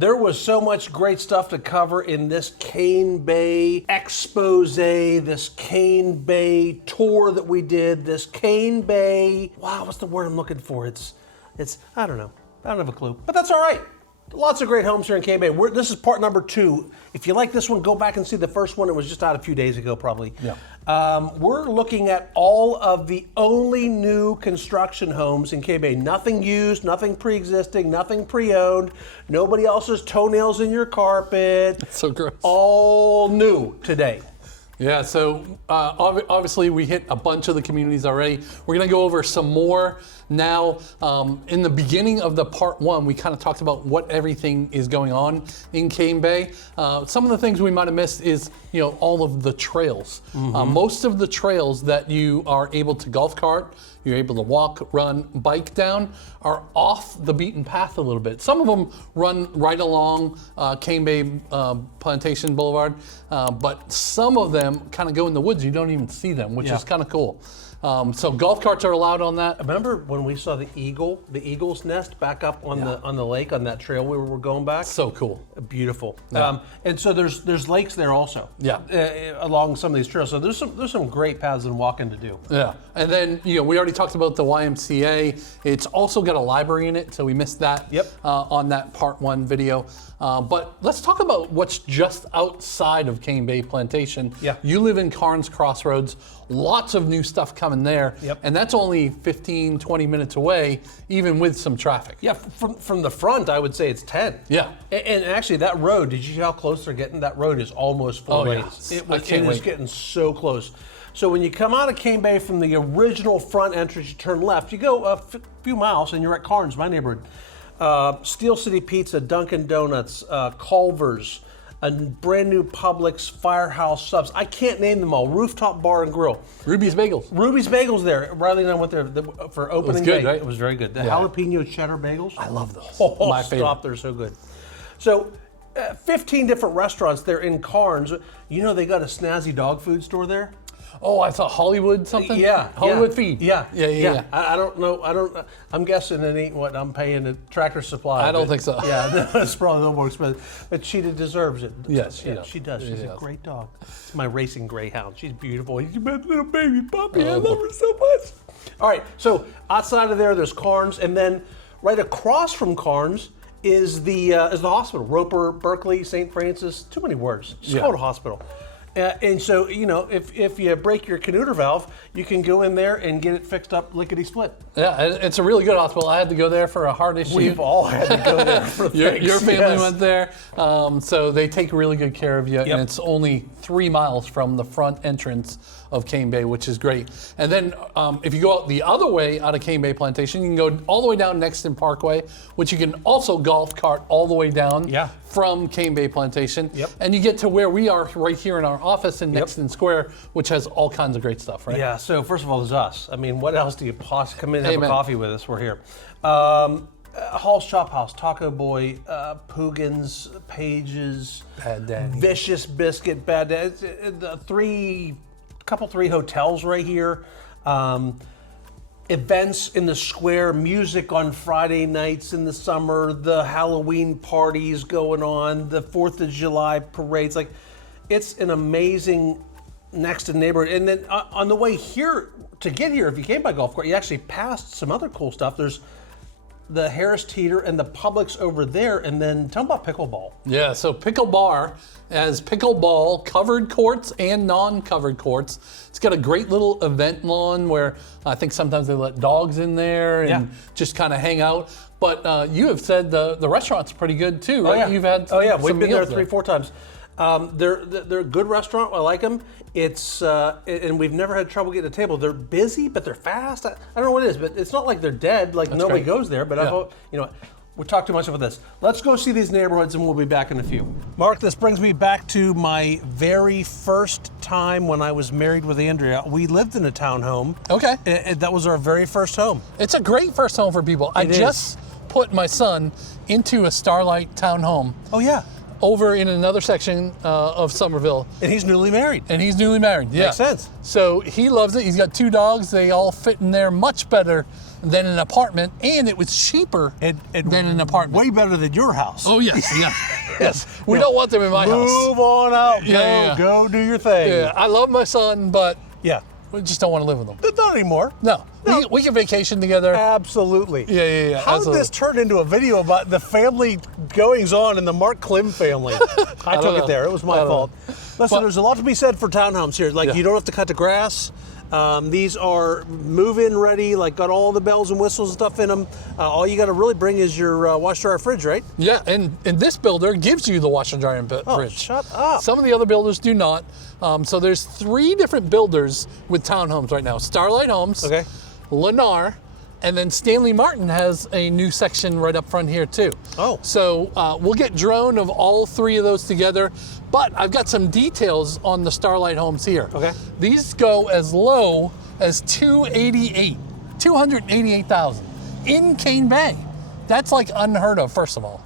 There was so much great stuff to cover in this Cane Bay expose, this Cane Bay tour that we did, this Cane Bay, wow, what's the word I'm looking for? It's I don't know. I don't have a clue, but that's all right. Lots of great homes here in Cane Bay. This is part number 2. If you like this one, go back and see the first one. It was just out a few days ago, probably. Yeah. We're looking at all of the only new construction homes in Cane Bay. Nothing used, nothing pre-existing, nothing pre-owned. Nobody else's toenails in your carpet. That's so gross. All new today. Yeah, so obviously we hit a bunch of the communities already. We're gonna go over some more now. In the beginning of the part 1, we kind of talked about what everything is going on in Cane Bay. Some of the things we might have missed is, all of the trails. Most of the trails that you are able to golf cart, you're able to walk, run, bike down, are off the beaten path a little bit. Some of them run right along Cane Bay Plantation Boulevard, but some of them kind of go in the woods. You don't even see them, which is kind of cool. So golf carts are allowed on that. Remember when we saw the eagle's nest back up on the lake on that trail we were going back? So cool, beautiful. Yeah. And so there's lakes there also. Yeah, along some of these trails. So there's some great paths and walking to do. Yeah, and then we already talked about the YMCA. It's also got a library in it, so we missed that. Yep. On that part 1 video. But let's talk about what's just outside of Cane Bay Plantation. Yeah. You live in Carnes, Crossroads. Lots of new stuff coming there. Yep. And that's only 15, 20 minutes away, even with some traffic. Yeah, from the front, I would say it's 10. Yeah. And actually, that road, did you see how close they're getting? That road is almost 4 lanes. Yeah. It is getting so close. So when you come out of Cane Bay from the original front entrance, you turn left. You go a few miles, and you're at Carnes, my neighborhood. Steel City Pizza, Dunkin' Donuts, Culver's, a brand new Publix, Firehouse Subs. I can't name them all. Rooftop Bar and Grill. Ruby's Bagels. Ruby's Bagels there. Riley and I went there for opening good, day. right? It was very good. The jalapeno cheddar bagels. I love those. Oh, my favorite. Stop, they're so good. So 15 different restaurants there in Carnes. They got a snazzy dog food store there. Oh, I thought Hollywood something? Yeah. Hollywood Feed. Yeah. I don't know. I'm guessing it ain't what I'm paying at Tractor Supply. I don't think so. Yeah, it's probably a little more expensive. But Cheetah deserves it. Yes, she does. She's does. a great dog. It's my racing greyhound. She's beautiful. She's my little baby puppy. I love her so much. All right, so outside of there's Carnes, and then right across from Carnes is the hospital. Roper, Berkeley, St. Francis. Too many words. Just call it a hospital. And so, if you break your Canuter valve, you can go in there and get it fixed up lickety-split. Yeah, it's a really good hospital. I had to go there for a heart issue. We've all had to go there for things. Your family went there. So they take really good care of you. Yep. And it's only 3 miles from the front entrance of Cane Bay, which is great. And then if you go out the other way out of Cane Bay Plantation, you can go all the way down Nexton Parkway, which you can also golf cart all the way down from Cane Bay Plantation. Yep. And you get to where we are right here in our office in Nexton Square, which has all kinds of great stuff, right? Yeah, so first of all, there's us. I mean, what else do you possibly come in and have a coffee with us? We're here. Hall's Chop House, Taco Boy, Poogan's, Page's, Bad Daddy, Vicious Biscuit, Bad Daddy. The three hotels right here. Events in the square, music on Friday nights in the summer, the Halloween parties going on, the 4th of July parades. Like, it's an amazing Nexton neighborhood. And then on the way here, to get here, if you came by golf cart, you actually passed some other cool stuff. There's the Harris Teeter and the Publix over there, and then tell them about pickleball. Yeah, so Pickle Bar has pickleball covered courts and non-covered courts. It's got a great little event lawn where I think sometimes they let dogs in there and just kind of hang out. But you have said the restaurant's pretty good too, right? Oh, yeah. You've had we've been there 3-4 times. They're a good restaurant. I like them. It's and we've never had trouble getting a table. They're busy, but they're fast. I don't know what it is, but it's not like they're dead. Like nobody goes there. But I thought, we talked too much about this. Let's go see these neighborhoods, and we'll be back in a few. Mark, this brings me back to my very first time when I was married with Andrea. We lived in a townhome. Okay. That was our very first home. It's a great first home for people. I just put my son into a Starlight townhome. Oh yeah. over in another section of Summerville. And he's newly married. And he's newly married, yeah. Makes sense. So he loves it. He's got 2 dogs. They all fit in there much better than an apartment, and it was cheaper than an apartment. Way better than your house. Oh, yes, yeah. Yes. We don't want them in my house. Move on out. Yeah, Go do your thing. Yeah, I love my son, but Yeah. we just don't want to live with him. Not anymore. No. We can vacation together. Absolutely. Yeah. How did this turn into a video about the family goings on in the Mark Klim family? I took it there. It was my fault. Listen, there's a lot to be said for townhomes here. Like, you don't have to cut the grass. These are move-in ready, like got all the bells and whistles and stuff in them. All you got to really bring is your washer dryer fridge, right? Yeah, and this builder gives you the washer dryer and fridge. Oh, shut up. Some of the other builders do not. So there's 3 different builders with townhomes right now. Starlight Homes, Okay. Lennar, and then Stanley Martin has a new section right up front here too. Oh. So we'll get drone of all 3 of those together, but I've got some details on the Starlight Homes here. Okay. These go as low as 288,000 in Cane Bay. That's like unheard of, first of all.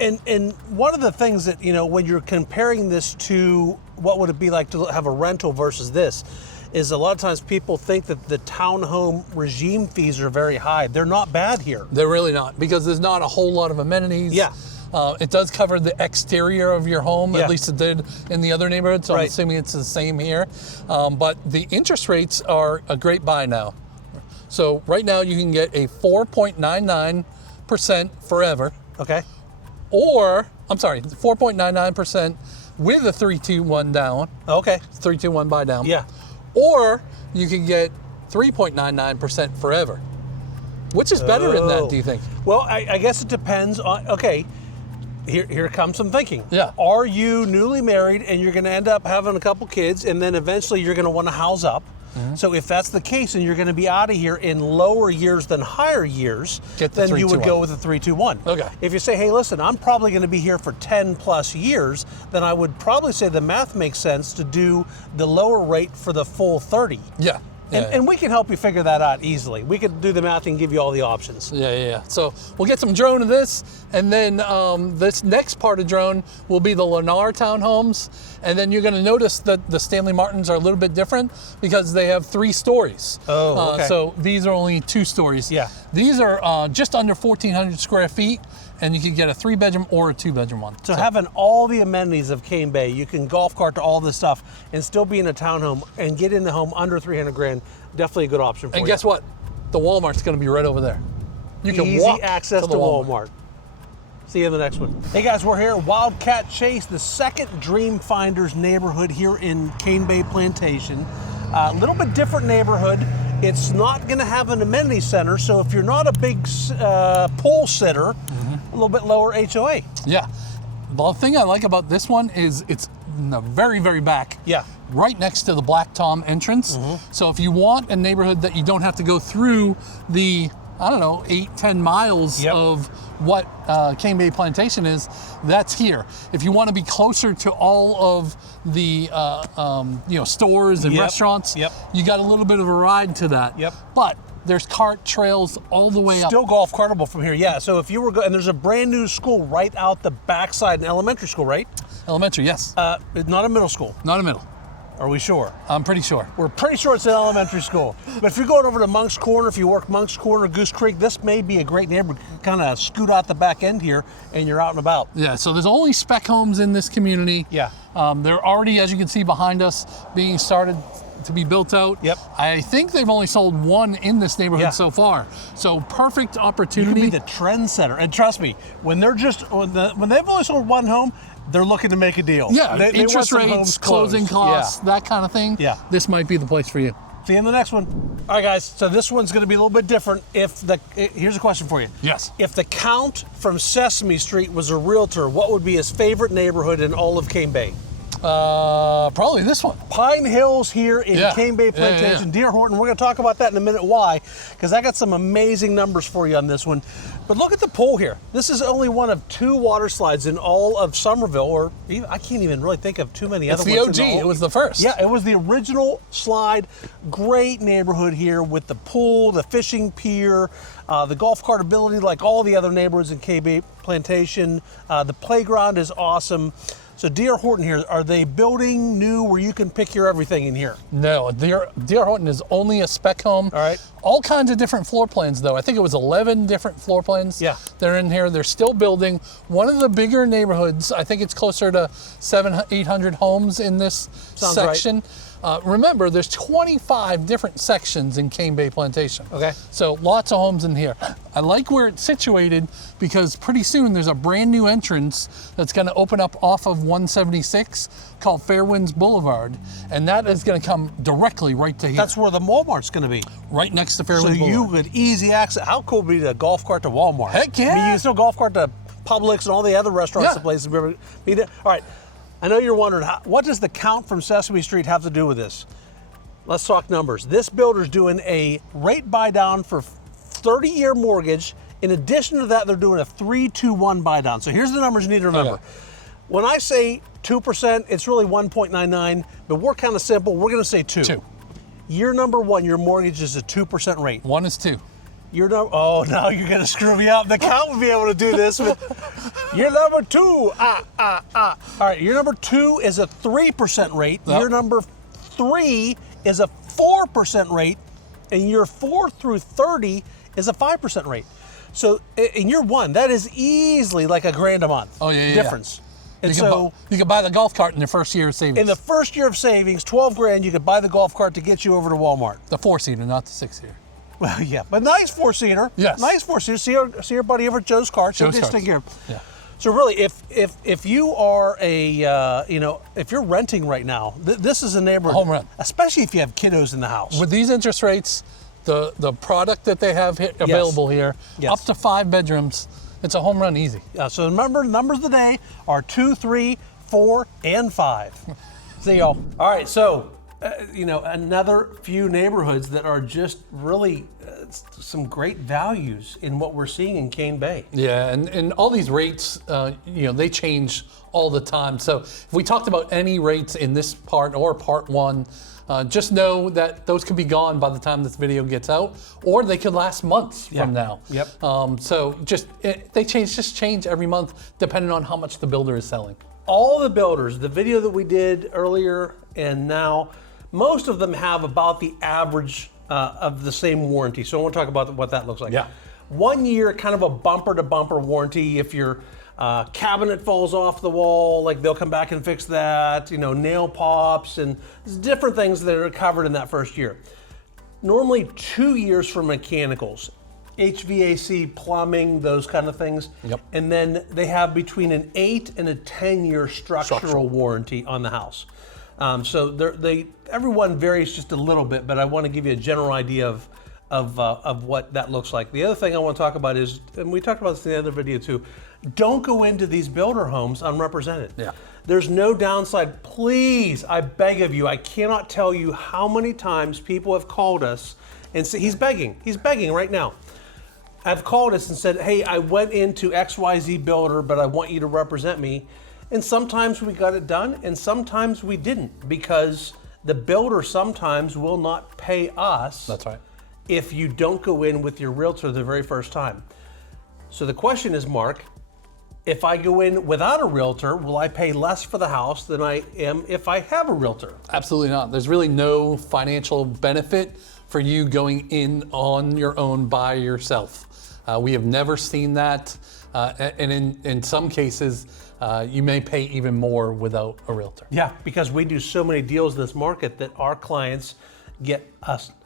And one of the things that, when you're comparing this to what would it be like to have a rental versus this, is a lot of times people think that the townhome regime fees are very high. They're not bad here. They're really not, because there's not a whole lot of amenities. Yeah. It does cover the exterior of your home, at least it did in the other neighborhood, so I'm assuming it's the same here. But the interest rates are a great buy now. So right now you can get a 4.99% forever. Okay. Or, 4.99% with a 3-2-1 down. Okay. 3-2-1 buy down. Yeah. Or you can get 3.99% forever. Which is better in that, do you think? Well, I guess it depends on, okay, here comes some thinking. Yeah. Are you newly married and you're going to end up having a couple kids, and then eventually you're going to want to house up? So if that's the case and you're going to be out of here in lower years than higher years, then you would go with a 3-2-1. Okay. If you say, hey, listen, I'm probably going to be here for 10 plus years, then I would probably say the math makes sense to do the lower rate for the full 30. Yeah. And we can help you figure that out easily. We could do the math and give you all the options. Yeah. So we'll get some drone of this, and then this next part of drone will be the Lennar townhomes, and then you're going to notice that the Stanley Martins are a little bit different because they have 3 stories. Oh, okay. So these are only 2 stories. Yeah. These are just under 1,400 square feet, and you can get a 3-bedroom or a 2-bedroom one. So having all the amenities of Cane Bay, you can golf cart to all this stuff and still be in a townhome and get in the home under 300 grand. Definitely a good option for you. And guess what? The Walmart's going to be right over there. You can Easy walk access to the Walmart. See you in the next one. Hey guys, we're here at Wildcat Chase, the second Dream Finders neighborhood here in Cane Bay Plantation. A little bit different neighborhood. It's not going to have an amenity center, so if you're not a big pool sitter, a little bit lower HOA. Yeah. The thing I like about this one is it's in the very, very back. Yeah. Right next to the Black Tom entrance. So if you want a neighborhood that you don't have to go through the, 8-10 miles of what Cane Bay Plantation is, that's here. If you want to be closer to all of the stores and restaurants, you got a little bit of a ride to that. But there's cart trails all the way up. Still golf cartable from here, yeah. So if you were, and there's a brand new school right out the backside, an elementary school, right? Elementary, yes. Not a middle school. Not a middle. Are we sure? I'm pretty sure. We're pretty sure it's an elementary school. But if you're going over to Monk's Corner, if you work Monk's Corner, Goose Creek, this may be a great neighborhood. Kind of scoot out the back end here and you're out and about. Yeah, so there's only spec homes in this community. Yeah. They're already, as you can see behind us, being started to be built out. Yep. I think they've only sold 1 in this neighborhood so far. So perfect opportunity. You could be the trendsetter. And trust me, when they've only sold 1 home, they're looking to make a deal. Yeah, they interest rates, closing costs, that kind of thing. Yeah. This might be the place for you. See you in the next one. All right, guys, so this one's going to be a little bit different. Here's a question for you. Yes. If the Count from Sesame Street was a realtor, what would be his favorite neighborhood in all of Cane Bay? Probably this one. Pine Hills here in Cane Bay Plantation, Deer Horton. We're going to talk about that in a minute. Why? Because I got some amazing numbers for you on this one. But look at the pool here. This is only one of 2 water slides in all of Summerville, or even, I can't even really think of too many other ones. It's the OG. It was the first. Yeah, it was the original slide. Great neighborhood here with the pool, the fishing pier, the golf cart ability like all the other neighborhoods in KB Plantation. The playground is awesome. So D.R. Horton here, are they building new where you can pick your everything in here? No, D.R. Horton is only a spec home. All right. All kinds of different floor plans, though. I think it was 11 different floor plans. Yeah. They're in here. They're still building. One of the bigger neighborhoods, I think it's closer to 800 homes in this section. Right. Remember, there's 25 different sections in Cane Bay Plantation. Okay. So lots of homes in here. I like where it's situated because pretty soon there's a brand new entrance that's going to open up off of 176 called Fairwinds Boulevard. And that is going to come directly right to here. That's where the Walmart's going to be. Right next to So Fairwinds Boulevard. you could easy access. How cool would it be to golf cart to Walmart? Heck yeah. I mean, you can still golf cart to Publix and all the other restaurants and places. All right. I know you're wondering, what does the count from Sesame Street have to do with this? Let's talk numbers. This builder's doing a rate buy down for 30-year mortgage. In addition to that, they're doing a 3-2-1 buy down. So here's the numbers you need to remember. Okay. When I say 2%, it's really 1.99, but we're kind of simple. We're going to say 2. 2. Year number 1, your mortgage is a 2% rate. 1 is 2. Oh, now you're going to screw me up. The count would be able to do this. Year number 2. All right, year number 2 is a 3% rate. Yep. Year number 3 is a 4% rate. And year 4 through 30 is a 5% rate. So in year 1, that is easily like $1,000 a month difference. And you can buy the golf cart in the first year of savings. In the first year of savings, $12,000, you could buy the golf cart to get you over to Walmart. The 4-seater, not the 6-seater. Well, yeah, but nice 4-seater. Yes. Nice 4-seater. See your buddy over at Joe's Cart. Joe's Cart. Yeah. So really, if you are if you're renting right now, this is a neighborhood. Home run. Especially if you have kiddos in the house. With these interest rates, the product that they have available here, up to 5 bedrooms, it's a home run easy. So remember, numbers of the day are 2, 3, 4, and 5. There you go. All right, so another few neighborhoods that are just really some great values in what we're seeing in Cane Bay. Yeah, and all these rates, they change all the time. So if we talked about any rates in this part or part 1, just know that those could be gone by the time this video gets out, or they could last months from now. Yep. So they change every month depending on how much the builder is selling. All the builders, the video that we did earlier and now, most of them have about the average of the same warranty. So I want to talk about what that looks like. Yeah. 1 year, kind of a bumper-to-bumper warranty. If your cabinet falls off the wall, like they'll come back and fix that. Nail pops and different things that are covered in that first year. Normally 2 years for mechanicals. HVAC, plumbing, those kind of things. Yep. And then they have between an 8 and a 10-year structural warranty on the house. So everyone varies just a little bit, but I want to give you a general idea of what that looks like. The other thing I want to talk about is, and we talked about this in the other video too, don't go into these builder homes unrepresented. Yeah. There's no downside. Please, I beg of you, I cannot tell you how many times people have called us and say, he's begging right now. I've called us and said, hey, I went into XYZ builder, but I want you to represent me. And sometimes we got it done, and sometimes we didn't, because the builder sometimes will not pay us. That's right. If you don't go in with your realtor the very first time. So the question is, Mark, if I go in without a realtor, will I pay less for the house than I am if I have a realtor? Absolutely not. There's really no financial benefit for you going in on your own by yourself. We have never seen that, and in some cases, you may pay even more without a realtor. Yeah, because we do so many deals in this market that our clients get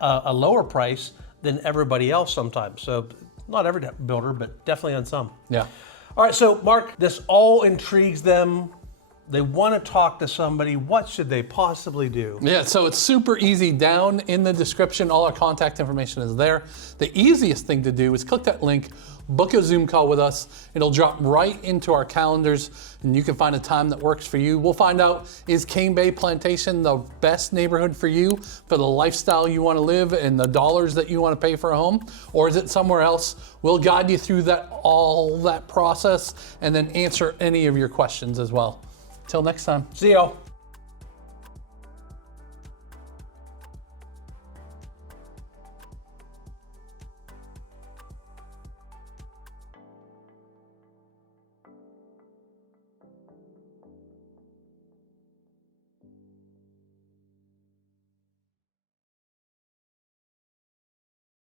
a lower price than everybody else sometimes. So not every builder, but definitely on some. Yeah. All right, so Mark, this all intrigues them. They want to talk to somebody. What should they possibly do? Yeah, so it's super easy. Down in the description, all our contact information is there. The easiest thing to do is click that link, book a Zoom call with us. It'll drop right into our calendars, and you can find a time that works for you. We'll find out, is Cane Bay Plantation the best neighborhood for you, for the lifestyle you want to live and the dollars that you want to pay for a home, or is it somewhere else? We'll guide you through all that process and then answer any of your questions as well. Till next time. See y'all.